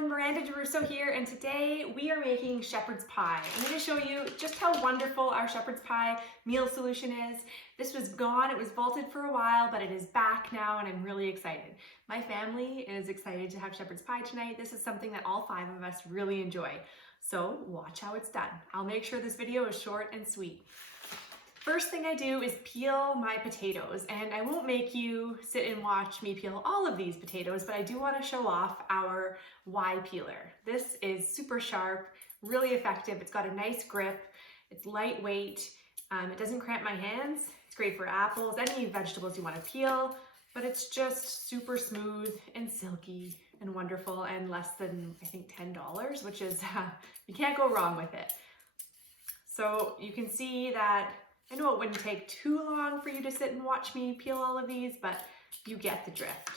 everyone, Miranda DeRusso here, and today we are making shepherd's pie. I'm going to show you just how wonderful our shepherd's pie meal solution is. This was gone, it was vaulted for a while, but it is back now and I'm really excited. My family is excited to have shepherd's pie tonight. This is something that all 5 of us really enjoy. So watch how it's done. I'll make sure this video is short and sweet. First thing I do is peel my potatoes, and I won't make you sit and watch me peel all of these potatoes, but I do want to show off our Y peeler. This is super sharp, really effective. It's got a nice grip, it's lightweight, it doesn't cramp my hands. It's great for apples, any vegetables you want to peel, but it's just super smooth and silky and wonderful and less than, I think, $10, which is, you can't go wrong with it. So you can see that I know it wouldn't take too long for you to sit and watch me peel all of these, but you get the drift.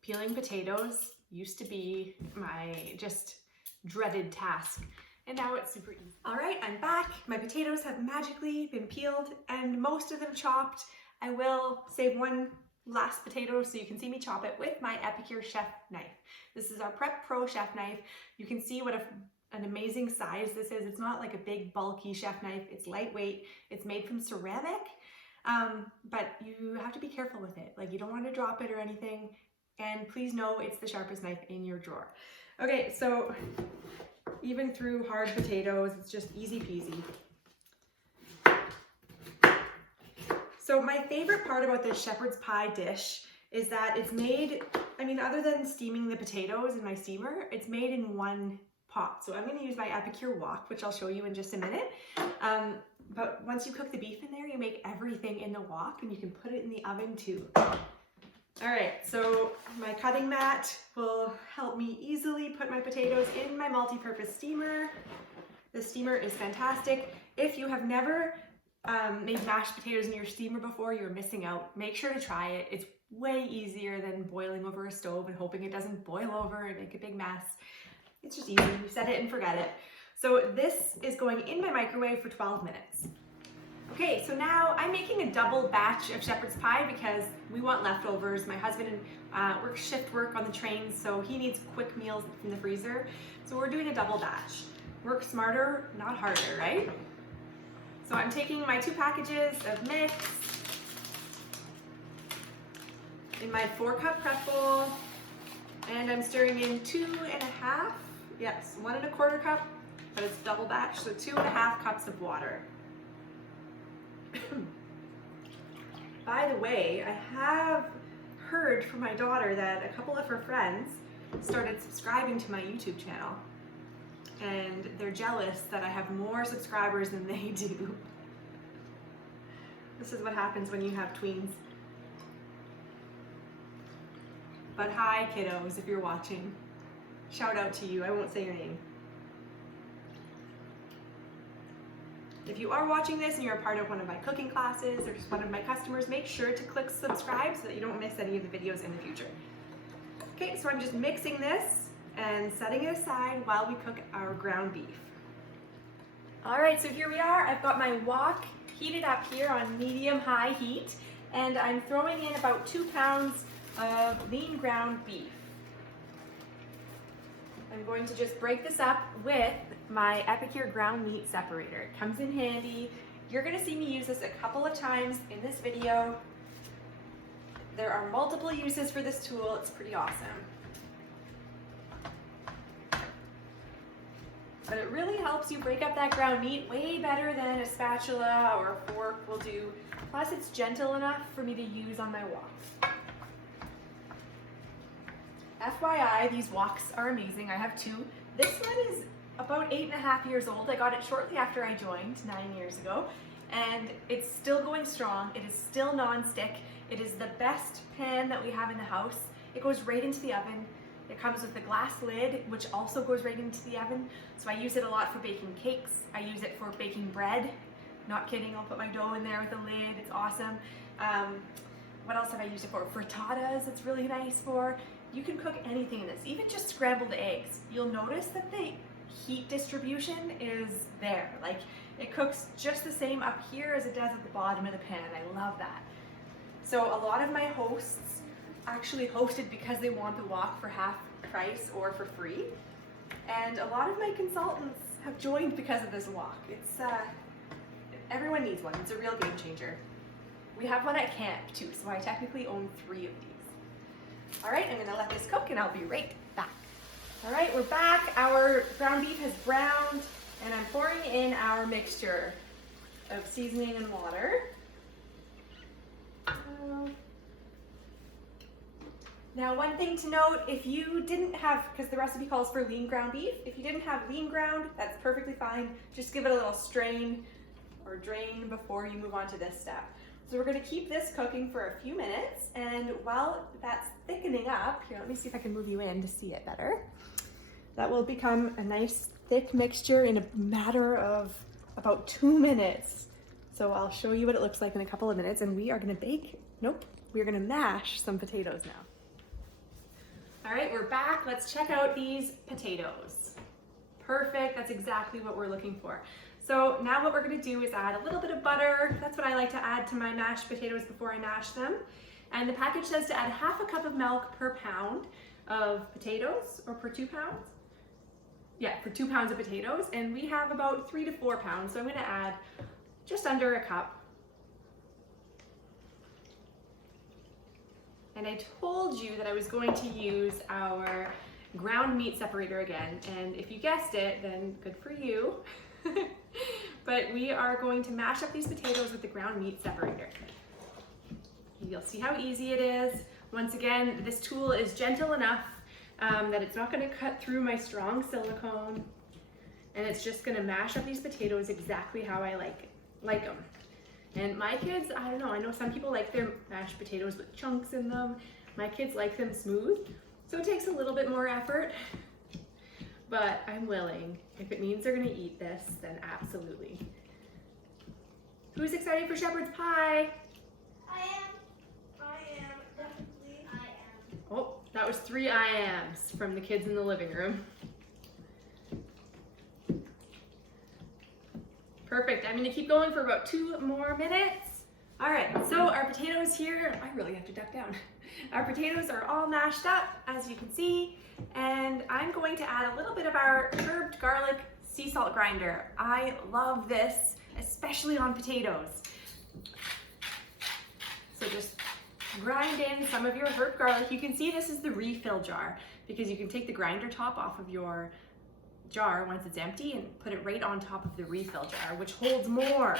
Peeling potatoes used to be my just dreaded task, and now it's super easy. All right, I'm back. My potatoes have magically been peeled and most of them chopped. I will save one last potato so you can see me chop it with my Epicure Chef knife. This is our Prep Pro Chef knife. You can see what an amazing size this is. It's not like a big bulky chef knife. It's lightweight. It's made from ceramic, but you have to be careful with it. Like, you don't want to drop it or anything. And please know it's the sharpest knife in your drawer. Okay, so even through hard potatoes, it's just easy peasy. So my favorite part about this shepherd's pie dish is that it's made, I mean, other than steaming the potatoes in my steamer, it's made in one pot. So I'm going to use my Epicure wok, which I'll show you in just a minute. But once you cook the beef in there, you make everything in the wok and you can put it in the oven too. All right, so my cutting mat will help me easily put my potatoes in my multi-purpose steamer. The steamer is fantastic. If you have never made mashed potatoes in your steamer before, you're missing out. Make sure to try it. It's way easier than boiling over a stove and hoping it doesn't boil over and make a big mess. It's just easy, you set it and forget it. So this is going in my microwave for 12 minutes. Okay, so now I'm making a double batch of shepherd's pie because we want leftovers. My husband works shift work on the trains, so he needs quick meals from the freezer. So we're doing a double batch. Work smarter, not harder, right? So I'm taking my 2 packages of mix in my 4-cup prep bowl, and I'm stirring in 2.5, yes, 1 1/4 cup, but it's double batch, so 2.5 cups of water. By the way, I have heard from my daughter that a couple of her friends started subscribing to my YouTube channel, and they're jealous that I have more subscribers than they do. This is what happens when you have tweens. But hi, kiddos, if you're watching. Shout out to you. I won't say your name. If you are watching this and you're a part of one of my cooking classes or just one of my customers, make sure to click subscribe so that you don't miss any of the videos in the future. Okay, so I'm just mixing this and setting it aside while we cook our ground beef. All right, so here we are. I've got my wok heated up here on medium-high heat, and I'm throwing in about 2 pounds of lean ground beef. I'm going to just break this up with my Epicure ground meat separator. It comes in handy. You're going to see me use this a couple of times in this video. There are multiple uses for this tool. It's pretty awesome. But it really helps you break up that ground meat way better than a spatula or a fork will do. Plus, it's gentle enough for me to use on my wok. FYI, these woks are amazing. I have 2. This one is about 8.5 years old. I got it shortly after I joined 9 years ago, and it's still going strong. It is still non-stick. It is the best pan that we have in the house. It goes right into the oven. It comes with a glass lid, which also goes right into the oven. So I use it a lot for baking cakes. I use it for baking bread. Not kidding, I'll put my dough in there with a lid. It's awesome. What else have I used it for? Frittatas, it's really nice for. You can cook anything in this, even just scrambled eggs. You'll notice that the heat distribution is there. Like, it cooks just the same up here as it does at the bottom of the pan. I love that. So a lot of my hosts actually hosted because they want the walk for half price or for free. And a lot of my consultants have joined because of this walk. It's everyone needs one. It's a real game changer. We have one at camp too, so I technically own 3 of these. All right, I'm gonna let this cook and I'll be right back. All right, we're back. Our ground beef has browned and I'm pouring in our mixture of seasoning and water. Now, one thing to note, if you didn't have, because the recipe calls for lean ground beef, if you didn't have lean ground, that's perfectly fine. Just give it a little strain or drain before you move on to this step. So we're gonna keep this cooking for a few minutes, and while that's thickening up, here, let me see if I can move you in to see it better. That will become a nice thick mixture in a matter of about 2 minutes. So I'll show you what it looks like in a couple of minutes, and we are gonna we're gonna mash some potatoes now. All right, we're back. Let's check out these potatoes. Perfect, that's exactly what we're looking for. So now what we're gonna do is add a little bit of butter. That's what I like to add to my mashed potatoes before I mash them. And the package says to add half a cup of milk per pound of potatoes, or per 2 pounds. Yeah, for 2 pounds of potatoes. And we have about 3 to 4 pounds, so I'm gonna add just under a cup. And I told you that I was going to use our ground meat separator again, and if you guessed it, then good for you. But we are going to mash up these potatoes with the ground meat separator. You'll see how easy it is. Once again, this tool is gentle enough that it's not going to cut through my strong silicone, and it's just going to mash up these potatoes exactly how I like them. And my kids, I don't know, I know some people like their mashed potatoes with chunks in them. My kids like them smooth, so it takes a little bit more effort, but I'm willing. If it means they're gonna eat this, then absolutely. Who's excited for shepherd's pie? I am, definitely I am. Oh, that was 3 I ams from the kids in the living room. Perfect, I'm gonna keep going for about 2 more minutes. All right, so our potatoes here, I really have to duck down. Our potatoes are all mashed up, as you can see, and I'm going to add a little bit of our herbed garlic sea salt grinder. I love this, especially on potatoes. So just grind in some of your herbed garlic. You can see this is the refill jar, because you can take the grinder top off of your jar once it's empty and put it right on top of the refill jar, which holds more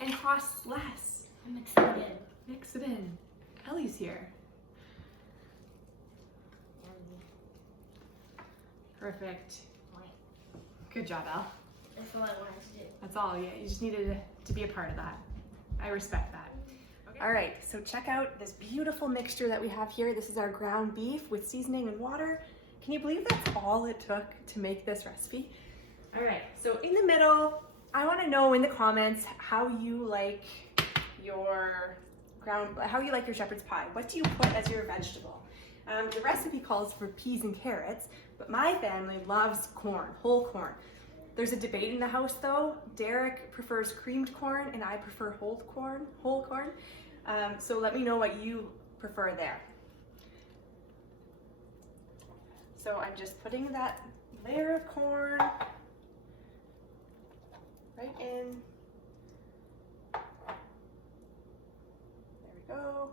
and costs less. I'm excited. Mix it in. Ellie's here. Perfect. Good job, Elle. That's all I wanted to do. That's all, yeah, you just needed to be a part of that. I respect that. Okay. All right, so check out this beautiful mixture that we have here. This is our ground beef with seasoning and water. Can you believe that's all it took to make this recipe? All right, so in the middle, I want to know in the comments how you like your shepherd's pie. What do you put as your vegetable? The recipe calls for peas and carrots, but my family loves corn, whole corn. There's a debate in the house though. Derek prefers creamed corn and I prefer whole corn. So let me know what you prefer there. So I'm just putting that layer of corn right in. There we go.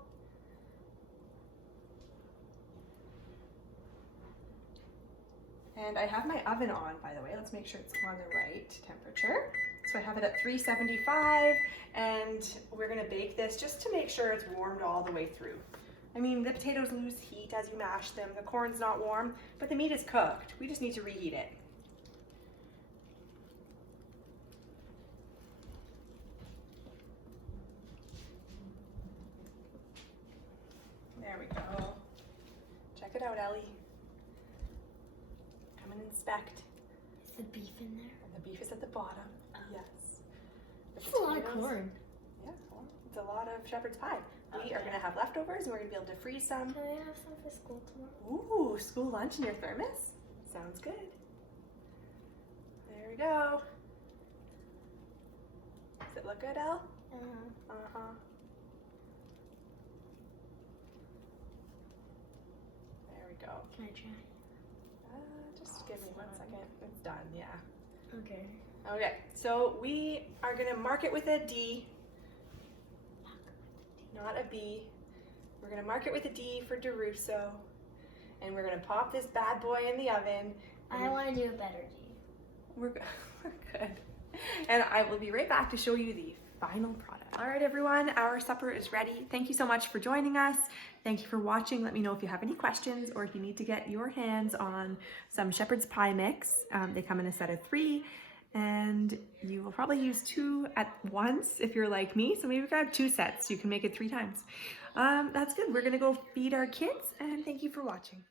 And I have my oven on, by the way. Let's make sure it's on the right temperature. So I have it at 375, and we're gonna bake this just to make sure it's warmed all the way through. I mean, the potatoes lose heat as you mash them. The corn's not warm, but the meat is cooked. We just need to reheat it. There we go. Check it out, Ellie. Come and inspect. Is the beef in there? And the beef is at the bottom. Oh. Yes. That's a lot of corn. Yeah, well, it's a lot of shepherd's pie. We are gonna have leftovers and we're gonna be able to freeze some. Can I have some for school tomorrow? Ooh, school lunch in your thermos? Sounds good. There we go. Does it look good, Elle? Uh-huh. Uh-huh. Can I try? Just give me 1 second. It's done, yeah. Okay. Okay, so we are gonna mark it with a D, not a B. We're gonna mark it with a D for DeRusso, and we're gonna pop this bad boy in the oven. I want to do a better D. We're good. And I will be right back to show you the final product. All right, everyone, our supper is ready. Thank you so much for joining us. Thank you for watching. Let me know if you have any questions or if you need to get your hands on some shepherd's pie mix. They come in a set of 3, and you will probably use 2 at once if you're like me. So maybe grab 2 sets. You can make it 3 times. That's good. We're gonna go feed our kids, and thank you for watching.